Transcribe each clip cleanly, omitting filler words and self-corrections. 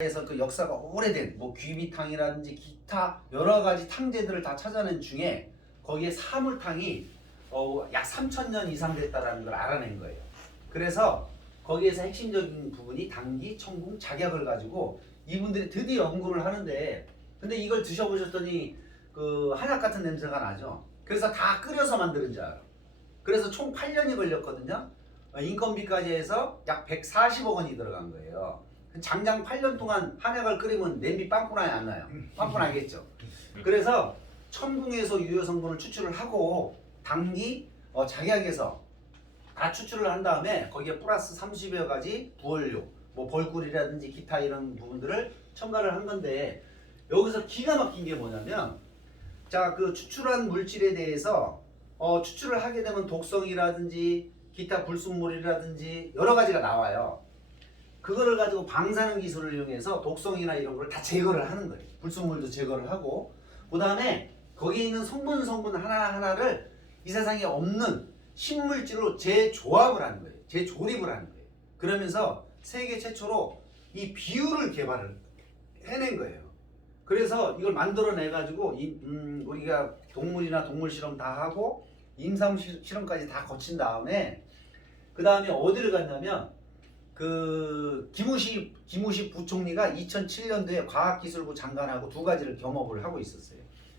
에서 그 역사가 오래된 뭐 귀비탕이라든지 기타 여러 가지 탕제들을 다 찾아낸 중에 거기에 사물탕이 약 3,000년 이상 됐다라는 걸 알아낸 거예요. 그래서 거기에서 핵심적인 부분이 당기, 청궁, 작약을 가지고 이분들이 드디어 연구를 하는데, 근데 이걸 드셔보셨더니 그 한약 같은 냄새가 나죠. 그래서 다 끓여서 만드는 줄 알아. 그래서 총 8년이 걸렸거든요. 인건비까지 해서 약 140억 원이 들어간 거예요. 장장 8년 동안 한약을 끓이면 냄비 빵꾸 나야 안 나요? 빵꾸 나겠죠. 그래서 천궁에서 유효 성분을 추출을 하고 당기, 작약에서 다 추출을 한 다음에 거기에 플러스 30여 가지 부원료, 뭐 벌꿀이라든지 기타 이런 부분들을 첨가를 한 건데, 여기서 기가 막힌 게 뭐냐면, 자, 그 추출한 물질에 대해서 추출을 하게 되면 독성이라든지 기타 불순물이라든지 여러 가지가 나와요. 그거를 가지고 방사능 기술을 이용해서 독성이나 이런 걸 다 제거를 하는 거예요. 불순물도 제거를 하고, 그 다음에 거기에 있는 성분 하나하나를 이 세상에 없는 신물질로 재조합을 하는 거예요. 재조립을 하는 거예요. 그러면서 세계 최초로 이 비율을 개발을 해낸 거예요. 그래서 이걸 만들어내 가지고 우리가 동물이나 동물 실험 다 하고 임상 실험까지 다 거친 다음에, 그 다음에 어디를 갔냐면 그 김우식 부총리가 2007년도에 과학기술부 장관하고 두 가지를 겸업을 하고 있었어요.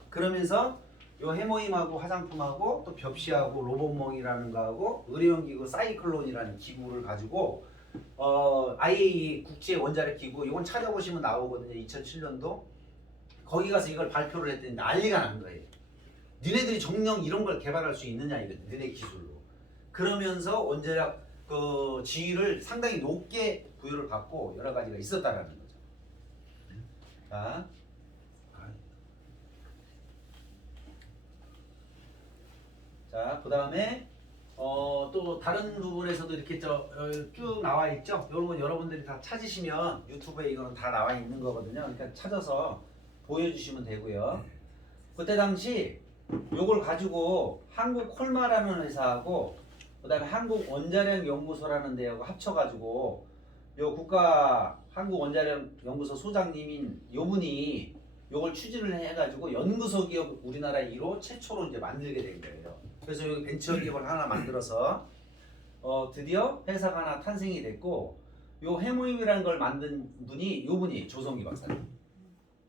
그러면서 요 해모임하고 화장품하고 또 벽시하고 로봇멍이라는 거하고 의료용기구 사이클론이라는 기구를 가지고 IAEA 국제 원자력 기구, 이건 찾아보시면 나오거든요. 2007년도 거기 가서 이걸 발표를 했더니 난리가 난 거예요. 니네들이 정녕 이런 걸 개발할 수 있느냐 이거, 니네 기술로. 그러면서 원자력 그 지위를 상당히 높게 부여를 받고 여러 가지가 있었다라는 거죠. 자, 그 다음에 또 다른 부분에서도 이렇게 쭉 나와 있죠. 이런 건 여러분들이 다 찾으시면 유튜브에 이거는 다 나와 있는 거거든요. 그러니까 찾아서 보여주시면 되고요. 그때 당시 요걸 가지고 한국 콜마라는 회사하고 그 다음에 한국 원자력 연구소라는 데하고 합쳐가지고 요 국가 한국 원자력 연구소 소장님인 요 분이 요걸 추진을 해가지고 연구소 기업 우리나라 1호 최초로 이제 만들게 된 거예요. 그래서 여기 벤처 기업을 하나 만들어서 드디어 회사가 하나 탄생이 됐고, 요 해모임이라는 걸 만든 분이 요 분이 조성기 박사님.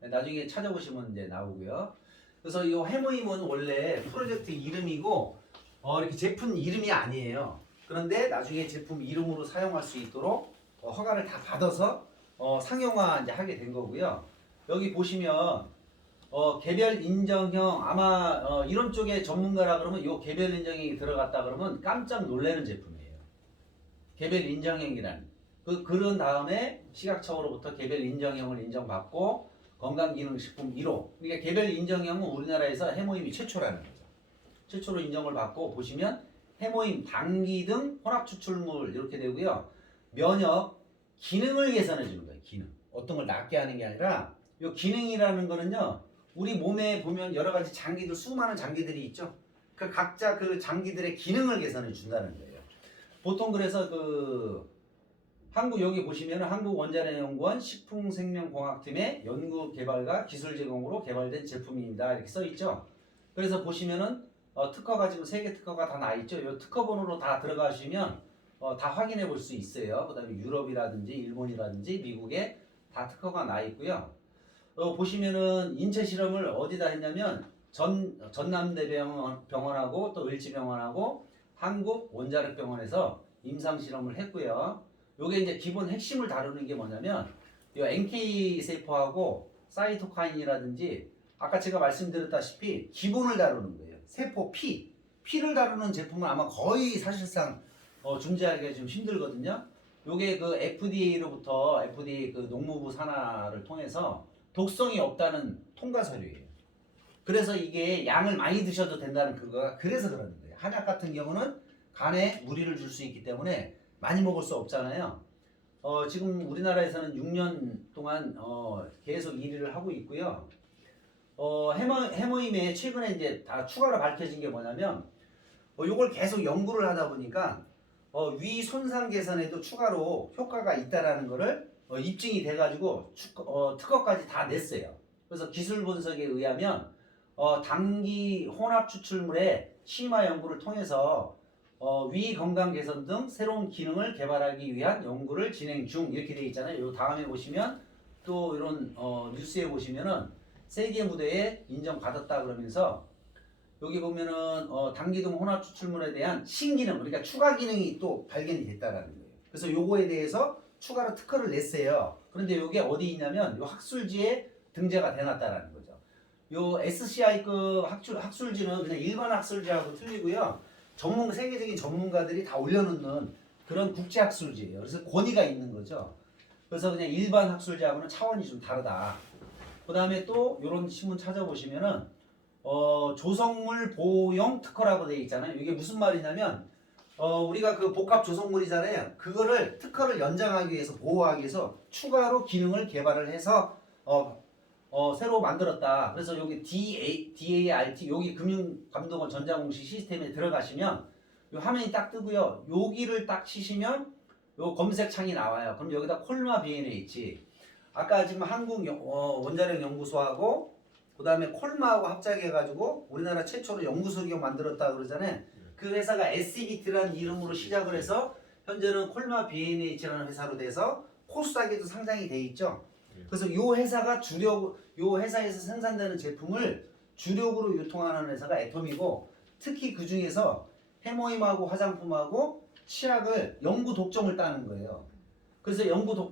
나중에 찾아보시면 이제 나오고요. 그래서 이 해모임은 원래 프로젝트 이름이고 이렇게 제품 이름이 아니에요. 그런데 나중에 제품 이름으로 사용할 수 있도록 허가를 다 받아서 상용화 이제 하게 된 거고요. 여기 보시면 개별 인정형, 아마 이런 쪽에 전문가라 그러면 요 개별 인정형이 들어갔다 그러면 깜짝 놀라는 제품이에요. 개별 인정형이라는 그런 다음에 시각처로부터 개별 인정형을 인정받고 건강기능식품 1호. 그러니까 개별 인정형은 우리나라에서 해모임이 최초라는 거죠. 최초로 인정을 받고, 보시면 해모임, 당기 등 혼합 추출물 이렇게 되고요. 면역, 기능을 개선해 주는 거예요. 기능. 어떤 걸 낫게 하는 게 아니라, 이 기능이라는 거는요, 우리 몸에 보면 여러 가지 장기들, 수많은 장기들이 있죠. 그 각자 그 장기들의 기능을 개선해 준다는 거예요. 보통 그래서 여기 보시면 한국원자력연구원 식품생명공학팀의 연구개발과 기술 제공으로 개발된 제품입니다. 이렇게 써 있죠. 그래서 보시면은 특허가 지금 3개 특허가 다 나 있죠. 이 특허 번호로 다 들어가시면 다 확인해 볼 수 있어요. 그 다음에 유럽이라든지 일본이라든지 미국에 다 특허가 나 있고요. 보시면은 인체 실험을 어디다 했냐면 전남대병원하고 또 을지병원하고 한국원자력병원에서 임상 실험을 했고요. 요게 이제 기본 핵심을 다루는 게 뭐냐면 요 NK 세포하고 사이토카인이라든지 아까 제가 말씀드렸다시피 기본을 다루는 거예요. 세포 피를 다루는 제품은 아마 거의 사실상 존재하기가 좀 힘들거든요. 요게 그 FDA로부터 FDA 그 농무부 산하를 통해서 독성이 없다는 통과 서류예요. 그래서 이게 양을 많이 드셔도 된다는 그거가 그래서 그러는 거예요. 한약 같은 경우는 간에 무리를 줄 수 있기 때문에 많이 먹을 수 없잖아요. 지금 우리나라에서는 6년 동안 계속 1위를 하고 있고요. 해모임에 최근에 이제 다 추가로 밝혀진 게 뭐냐면 요걸 계속 연구를 하다 보니까 위 손상 개선에도 추가로 효과가 있다라는 거를 입증이 돼가지고 특허까지 다 냈어요. 그래서 기술 분석에 의하면 당기 혼합 추출물의 심화 연구를 통해서 위 건강 개선 등 새로운 기능을 개발하기 위한 연구를 진행 중 이렇게 돼 있잖아요. 요 다음에 보시면 또 이런 뉴스에 보시면은 세계 무대에 인정받았다 그러면서 여기 보면은 당기등 혼합 추출물에 대한 신기능 그러니까 추가 기능이 또 발견이 됐다라는 거예요. 그래서 요거에 대해서 추가로 특허를 냈어요. 그런데 요게 어디 있냐면 요 학술지에 등재가 돼놨다라는 거죠. 요 SCI급 학술지는 그냥 일반 학술지하고 틀리고요. 세계적인 전문가들이 다 올려놓는 그런 국제 학술지예요. 그래서 권위가 있는 거죠. 그래서 그냥 일반 학술지하고는 차원이 좀 다르다. 그 다음에 또 이런 신문 찾아보시면은 조성물 보호용 특허라고 되어 있잖아요. 이게 무슨 말이냐면 우리가 그 복합 조성물이잖아요. 그거를 특허를 연장하기 위해서 보호하기 위해서 추가로 기능을 개발을 해서 새로 만들었다. 그래서 여기 DART 여기 금융감독원 전자공시 시스템에 들어가시면 요 화면이 딱 뜨고요. 여기를 딱 치시면 요 검색창이 나와요. 그럼 여기다 콜마 BNH 아까 지금 한국 원자력 연구소하고 그 다음에 콜마하고 합작해가지고 우리나라 최초로 연구소 기업 만들었다 그러잖아요. 그 회사가 SCBT라는 이름으로 시작을 해서 현재는 콜마 BNH라는 회사로 돼서 코스닥에도 상장이 돼 있죠. 그래서 이 회사가 이 회사에서 생산되는 제품을 주력으로 유통하는 회사가 애텀이고 특히 그 중에서 해모임하고 화장품하고 치약을 영구 독점을 따는 거예요. 그래서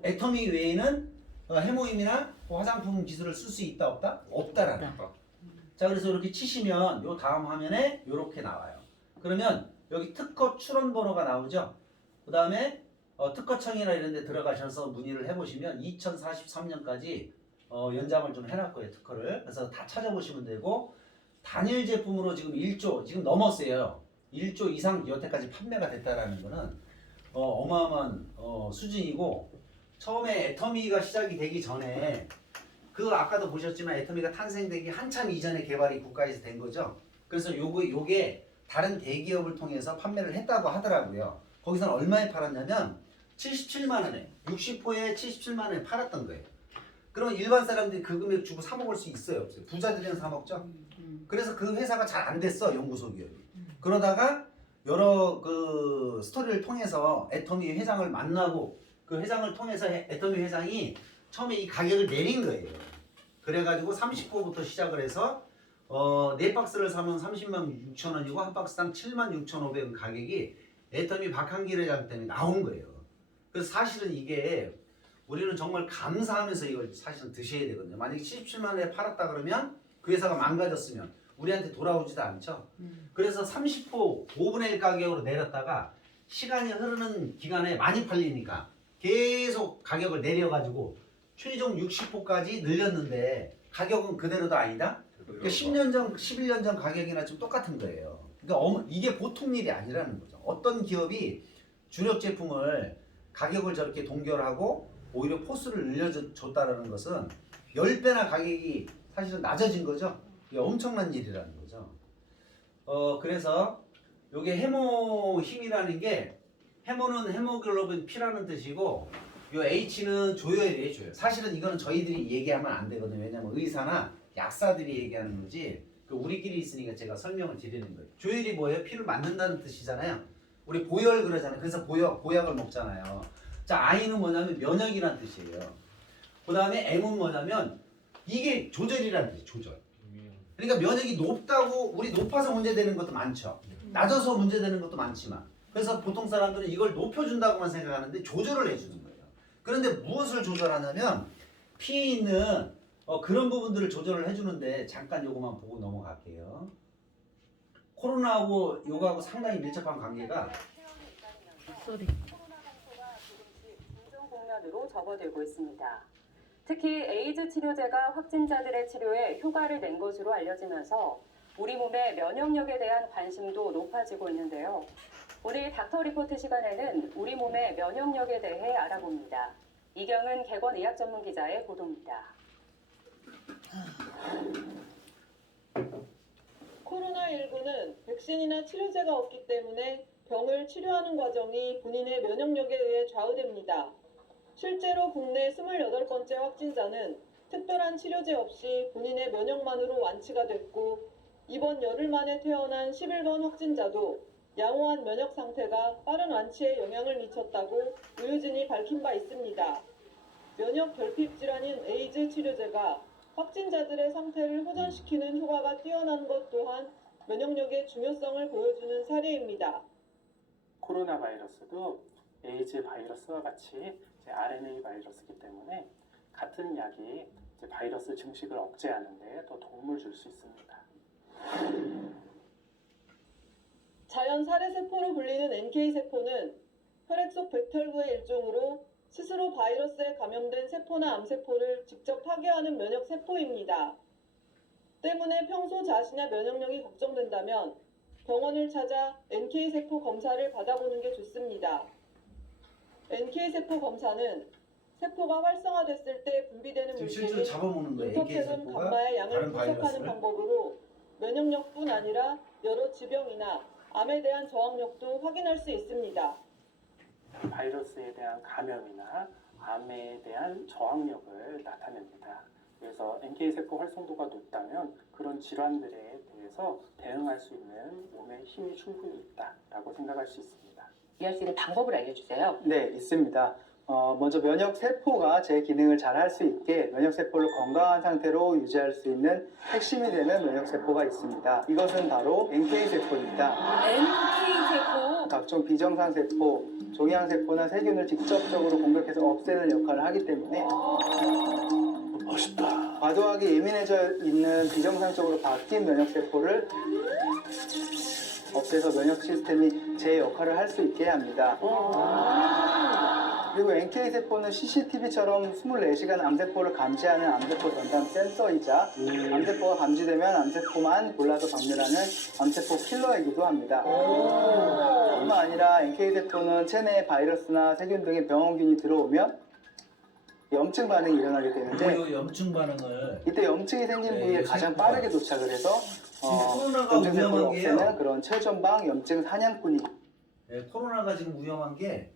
애터미 외에는 해모임이나 화장품 기술을 쓸 수 있다 없다? 없다라는 거. 자 그래서 이렇게 치시면 요 다음 화면에 이렇게 나와요. 그러면 여기 특허 출원 번호가 나오죠. 그 다음에 특허청이나 이런 데 들어가셔서 문의를 해보시면 2043년까지 연장을 좀 해놨고요. 특허를. 그래서 다 찾아보시면 되고 단일 제품으로 지금 1조 지금 넘었어요. 1조 이상 여태까지 판매가 됐다라는 거는 어마어마한 수준이고 처음에 애터미가 시작이 되기 전에 그 아까도 보셨지만 애터미가 탄생되기 한참 이전에 개발이 국가에서 된 거죠. 그래서 요게 다른 대기업을 통해서 판매를 했다고 하더라고요. 거기서는 얼마에 팔았냐면 77만 원에 60호에 77만 원에 팔았던 거예요. 그러면 일반 사람들이 그 금액 주고 사 먹을 수 있어요, 없어요? 부자들이랑 사 먹죠. 그래서 그 회사가 잘 안 됐어, 연구소 기업이. 그러다가 여러 그 스토리를 통해서 애터미 회장을 만나고 그 회장을 통해서 애터미 회장이 처음에 이 가격을 내린 거예요. 그래가지고 30호부터 시작을 해서 4박스를 사면 30만 6천 원이고 한 박스당 7만 6,500원 가격이 애터미 박한길 회장 때문에 나온 거예요. 그래서 사실은 이게 우리는 정말 감사하면서 이걸 사실은 드셔야 되거든요. 만약에 77만 원에 팔았다 그러면 그 회사가 망가졌으면 우리한테 돌아오지도 않죠. 그래서 30호 5분의 1 가격으로 내렸다가 시간이 흐르는 기간에 많이 팔리니까 계속 가격을 내려가지고 최종 60호까지 늘렸는데 가격은 그대로도 아니다? 그러니까 10년 전, 11년 전 가격이나 좀 똑같은 거예요. 그러니까 이게 보통 일이 아니라는 거죠. 어떤 기업이 주력 제품을 가격을 저렇게 동결하고 오히려 포스를 늘려줬다라는 것은 10배나 가격이 사실은 낮아진 거죠. 이게 엄청난 일이라는 거죠. 그래서 요게 해모 힘이라는 게 해모는 헤모글로빈 P라는 뜻이고 요 H는 조혈이에요, 조혈. 사실은 이거는 저희들이 얘기하면 안 되거든요. 왜냐면 의사나 약사들이 얘기하는 거지. 우리끼리 있으니까 제가 설명을 드리는 거예요. 조혈이 뭐예요? 피를 만든다는 뜻이잖아요. 우리 보혈 그러잖아요. 그래서 보약을 먹잖아요. 자, I는 뭐냐면 면역이라는 뜻이에요. 그 다음에 M은 뭐냐면 이게 조절이라는 뜻이에요. 조절. 그러니까 면역이 높다고 우리 높아서 문제되는 것도 많죠. 낮아서 문제되는 것도 많지만 그래서 보통 사람들은 이걸 높여준다고만 생각하는데 조절을 해주는 거예요. 그런데 무엇을 조절하냐면 피에 있는 그런 부분들을 조절을 해주는데 잠깐 요거만 보고 넘어갈게요. 코로나하고 요거하고 상당히 밀접한 관계가 소리. 코로나 감소가 조금씩 진정 국면으로 접어들고 있습니다. 특히 에이즈 치료제가 확진자들의 치료에 효과를 낸 것으로 알려지면서 우리 몸의 면역력에 대한 관심도 높아지고 있는데요. 오늘 닥터 리포트 시간에는 우리 몸의 면역력에 대해 알아봅니다. 이경은 객원 의학 전문 기자의 보도입니다. 코로나19는 백신이나 치료제가 없기 때문에 병을 치료하는 과정이 본인의 면역력에 의해 좌우됩니다. 실제로 국내 28번째 확진자는 특별한 치료제 없이 본인의 면역만으로 완치가 됐고 이번 열흘 만에 퇴원한 11번 확진자도 양호한 면역 상태가 빠른 완치에 영향을 미쳤다고 의료진이 밝힌 바 있습니다. 면역 결핍 질환인 에이즈 치료제가 확진자들의 상태를 호전시키는 효과가 뛰어난 것 또한 면역력의 중요성을 보여주는 사례입니다. 코로나 바이러스도 에이즈 바이러스와 같이 이제 RNA 바이러스이기 때문에 같은 약이 이제 바이러스 증식을 억제하는 데 더 도움을 줄 수 있습니다. 자연 살해세포로 불리는 NK세포는 혈액 속 백혈구의 일종으로 스스로 바이러스에 감염된 세포나 암세포를 직접 파괴하는 면역세포입니다. 때문에 평소 자신의 면역력이 걱정된다면 병원을 찾아 NK세포 검사를 받아보는 게 좋습니다. NK세포 검사는 세포가 활성화됐을 때 분비되는 지금 실제로 물질인 잡아먹는 거예요. 인터페론 NK세포가 감마의 양을 다른 분석하는 바이러스를. 방법으로 면역력뿐 아니라 여러 질병이나 암에 대한 저항력도 확인할 수 있습니다. 바이러스에 대한 감염이나 암에 대한 저항력을 나타냅니다. 그래서 NK세포 활성도가 높다면 그런 질환들에 대해서 대응할 수 있는 몸에 힘이 충분히 있다라고 생각할 수 있습니다. 이해할 수 있는 방법을 알려주세요. 네, 있습니다. 먼저 면역세포가 제 기능을 잘 할 수 있게 면역세포를 건강한 상태로 유지할 수 있는 핵심이 되는 면역세포가 있습니다. 이것은 바로 NK세포입니다. NK세포. 각종 비정상세포, 종양세포나 세균을 직접적으로 공격해서 없애는 역할을 하기 때문에 멋있다. 과도하게 예민해져 있는 비정상적으로 바뀐 면역세포를 없애서 면역 시스템이 제 역할을 할 수 있게 합니다. 그리고 NK세포는 CCTV처럼 24시간 암세포를 감시하는 암세포 전담 센서이자 암세포가 감지되면 암세포만 골라서 박멸하는 암세포 킬러이기도 합니다. 뿐만 아니라 NK세포는 체내에 바이러스나 세균 등의 병원균이 들어오면 염증 반응이 일어나게 되는데 그 염증 반응을 이때 염증이 생긴 네, 부위에 이거 가장 생각보다- 빠르게 도착을 해서 코로나가 염증 세포를 위험한 게요. 없애는 그런 최전방 염증 사냥꾼이 예, 코로나가 지금 위험한 게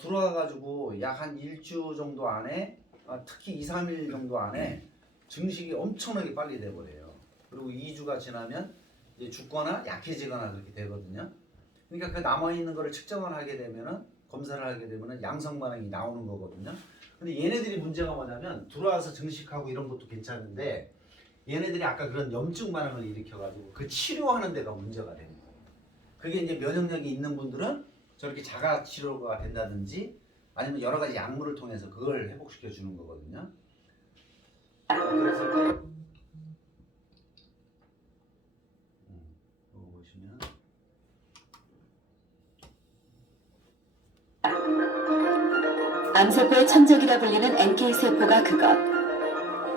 들어와가지고 약 한 일주 정도 안에 특히 2, 3일 정도 안에 증식이 엄청나게 빨리 돼버려요. 그리고 2주가 지나면 이제 죽거나 약해지거나 그렇게 되거든요. 그러니까 그 남아있는 거를 측정을 하게 되면은 검사를 하게 되면은 양성 반응이 나오는 거거든요. 근데 얘네들이 문제가 뭐냐면 들어와서 증식하고 이런 것도 괜찮은데 얘네들이 아까 그런 염증 반응을 일으켜가지고 그 치료하는 데가 문제가 되는 거예요. 그게 이제 면역력이 있는 분들은 저렇게 자가 치료가 된다든지 아니면 여러 가지 약물을 통해서 그걸 회복시켜 주는 거거든요. 그래서 이거 보시면 암세포의 천적이라 불리는 NK세포가 그것.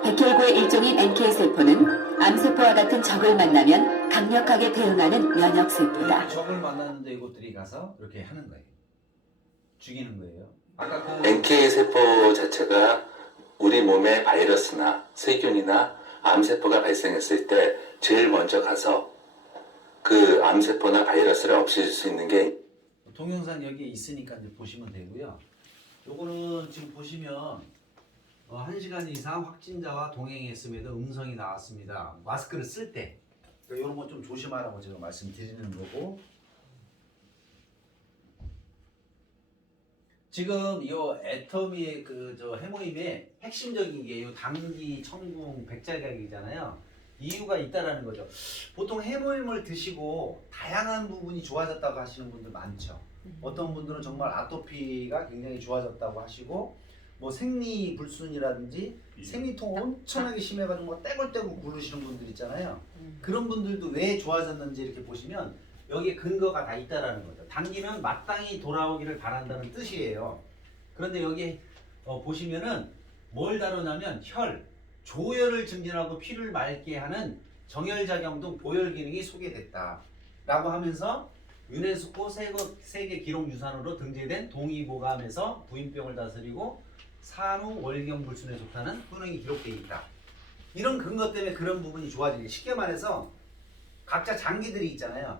백혈구의 일종인 NK세포는 암세포와 같은 적을 만나면 강력하게 대응하는 면역세포다. 적을 만났는데 이것들이 가서 이렇게 하는 거예요. 죽이는 거예요. 아까 그 NK세포 자체가 우리 몸에 바이러스나 세균이나 암세포가 발생했을 때 제일 먼저 가서 그 암세포나 바이러스를 없애줄 수 있는 게 동영상 여기에 있으니까 이제 보시면 되고요. 요거는 지금 보시면 1시간 이상 확진자와 동행했음에도 음성이 나왔습니다. 마스크를 쓸 때. 그러니까 이런 거 좀 조심하라고 제가 말씀드리는 거고. 지금 이 애터미의 저 해모임의 핵심적인 게 이 당기, 청궁, 백작약이잖아요. 이유가 있다라는 거죠. 보통 해모임을 드시고 다양한 부분이 좋아졌다고 하시는 분들 많죠. 어떤 분들은 정말 아토피가 굉장히 좋아졌다고 하시고 뭐 생리불순이라든지 생리통 엄청나게 심해가지고 뭐 떼굴떼굴 구르시는 분들 있잖아요. 그런 분들도 왜 좋아졌는지 이렇게 보시면 여기에 근거가 다 있다라는 거죠. 당기면 마땅히 돌아오기를 바란다는 뜻이에요. 그런데 여기 보시면은 뭘 다루냐면 혈, 조혈을 증진하고 피를 맑게 하는 정혈작용 등 보혈 기능이 소개됐다라고 하면서 유네스코 세계 기록유산으로 등재된 동의보감에서 부인병을 다스리고 산후 월경 불순에 좋다는 효능이 기록되어 있다. 이런 근거 때문에 그런 부분이 좋아지는 게 쉽게 말해서 각자 장기들이 있잖아요.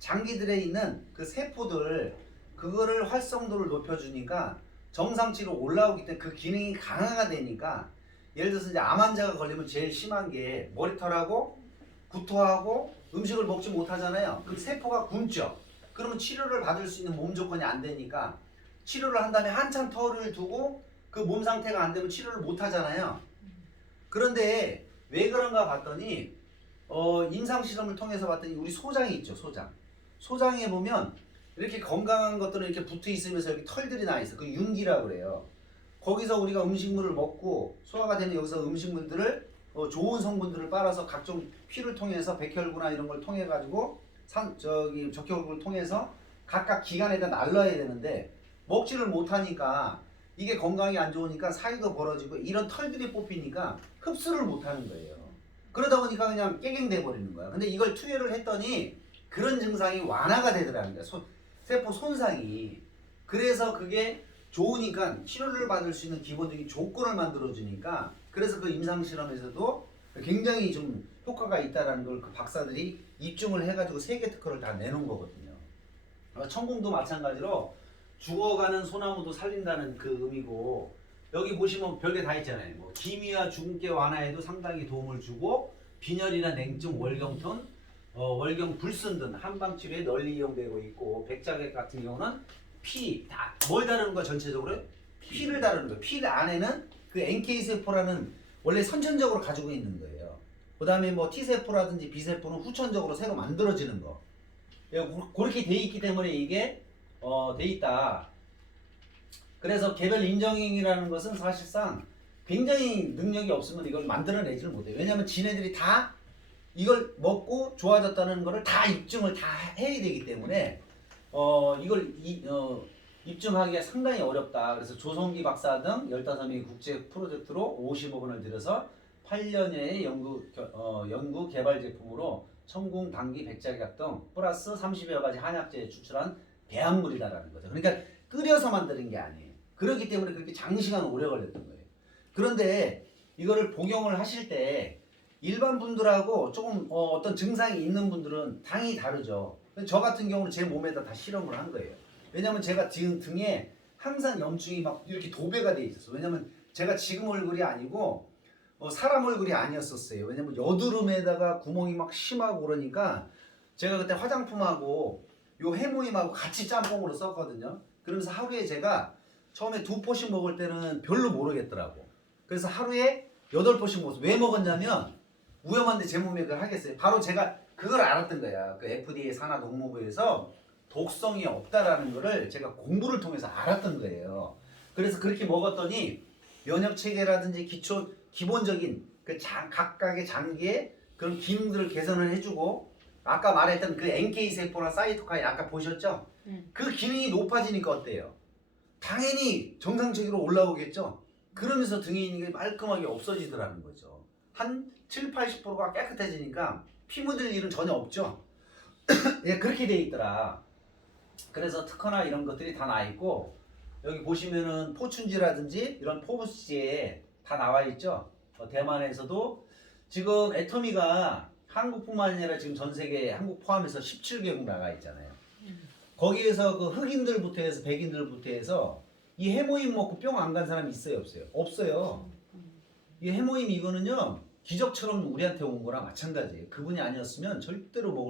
장기들에 있는 그 세포들 그거를 활성도를 높여주니까 정상치로 올라오기 때문에 그 기능이 강화가 되니까 예를 들어서 이제 암 환자가 걸리면 제일 심한 게 머리털하고 구토하고 음식을 먹지 못하잖아요. 그럼 세포가 굶죠. 그러면 치료를 받을 수 있는 몸 조건이 안 되니까 치료를 한 다음에 한참 털을 두고 그 몸 상태가 안 되면 치료를 못 하잖아요. 그런데 왜 그런가 봤더니 임상 실험을 통해서 봤더니 우리 소장이 있죠. 소장에 보면 이렇게 건강한 것들은 이렇게 붙어 있으면서 여기 털들이 나 있어. 그 윤기라고 그래요. 거기서 우리가 음식물을 먹고 소화가 되는 여기서 음식물들을 좋은 성분들을 빨아서 각종 피를 통해서 백혈구나 이런 걸 통해 가지고 적혈구를 통해서 각각 기관에다 날라야 되는데 먹지를 못하니까 이게 건강이 안 좋으니까 사이도 벌어지고 이런 털들이 뽑히니까 흡수를 못하는 거예요. 그러다 보니까 그냥 깨갱돼 버리는 거야. 근데 이걸 투여를 했더니 그런 증상이 완화가 되더라는 거야. 세포 손상이. 그래서 그게 좋으니까 치료를 받을 수 있는 기본적인 조건을 만들어주니까 그래서 그 임상실험에서도 굉장히 좀 효과가 있다라는 걸 그 박사들이 입증을 해가지고 세계 특허를 다 내놓은 거거든요. 천궁도 마찬가지로 죽어가는 소나무도 살린다는 그 의미고 여기 보시면 별게 다 있잖아요. 뭐 기미와 주근깨 완화에도 상당히 도움을 주고 빈혈이나 냉증, 월경통, 월경 불순 등 한방 치료에 널리 이용되고 있고 백작액 같은 경우는 피, 뭘 다루는 거 전체적으로? 피를 다루는 거. 피 안에는 그 NK 세포라는 원래 선천적으로 가지고 있는 거예요. 그 다음에 뭐 T 세포라든지 B 세포는 후천적으로 새로 만들어지는 거. 그렇게 돼 있기 때문에 이게 돼 있다. 그래서 개별 인정행위라는 것은 사실상 굉장히 능력이 없으면 이걸 만들어내지를 못해요. 왜냐하면 지네들이 다 이걸 먹고 좋아졌다는 거를 다 입증을 다 해야 되기 때문에 이걸 입증하기가 상당히 어렵다. 그래서 조성기 박사 등 15명의 국제 프로젝트로 50억 원을 들여서 8년여의 연구 개발 제품으로 천궁, 당귀, 백작약 등 플러스 30여 가지 한약재에 추출한 배합물이다라는 거죠. 그러니까 끓여서 만드는 게 아니에요. 그렇기 때문에 그렇게 장시간 오래 걸렸던 거예요. 그런데 이거를 복용을 하실 때 일반 분들하고 조금 어떤 증상이 있는 분들은 당이 다르죠. 저 같은 경우는 제 몸에다 다 실험을 한 거예요. 왜냐면 제가 지금 등에 항상 염증이 막 이렇게 도배가 돼 있었어요. 왜냐면 제가 지금 얼굴이 아니고 사람 얼굴이 아니었었어요. 왜냐면 여드름에다가 구멍이 막 심하고 그러니까 제가 그때 화장품하고 요 해모임하고 같이 짬뽕으로 썼거든요. 그러면서 하루에 제가 처음에 2포씩 먹을 때는 별로 모르겠더라고. 그래서 하루에 8포씩 먹었어요. 왜 먹었냐면 위험한데 제 몸에 그걸 하겠어요. 바로 제가 그걸 알았던 거야. 그 FDA 산하농무부에서 독성이 없다라는 거를 제가 공부를 통해서 알았던 거예요. 그래서 그렇게 먹었더니 면역 체계라든지 기본적인 그 각각의 장기의 그런 기능들을 개선을 해주고 아까 말했던 그 NK 세포나 사이토카인 아까 보셨죠? 그 기능이 높아지니까 어때요? 당연히 정상적으로 올라오겠죠? 그러면서 등에 있는 게 깔끔하게 없어지더라는 거죠. 한 70-80%가 깨끗해지니까 피 묻을 일은 전혀 없죠. 예, 그렇게 돼 있더라. 그래서 특허나 이런 것들이 다 나 있고 여기 보시면은 포춘지라든지 이런 포브스지에 다 나와 있죠. 대만에서도 지금 애터미가 한국뿐만 아니라 지금 전 세계 한국 포함해서 17개국 나가 있잖아요. 거기에서 그 흑인들부터 해서 백인들부터 해서 이 해모임 먹고 뿅 안 간 사람이 있어요, 없어요? 없어요. 이 해모임 이거는요 기적처럼 우리한테 온 거랑 마찬가지예요. 그분이 아니었으면 절대로 먹을 수